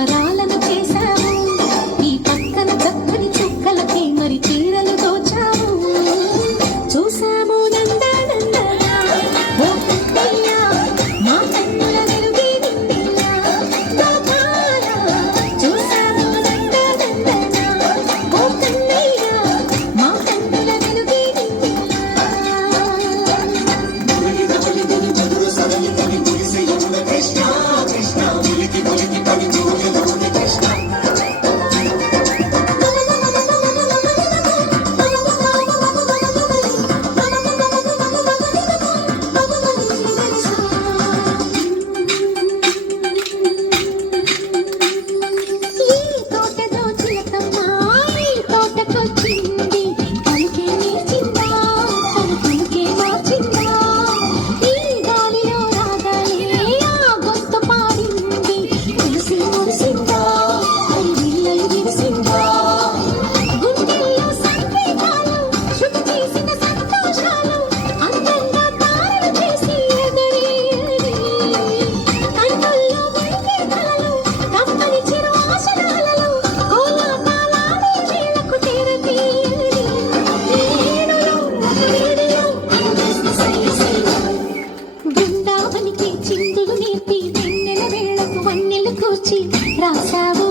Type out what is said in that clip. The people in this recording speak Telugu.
அமரால వెన్నెల వేళకు వన్నెలు కూర్చి రాసావు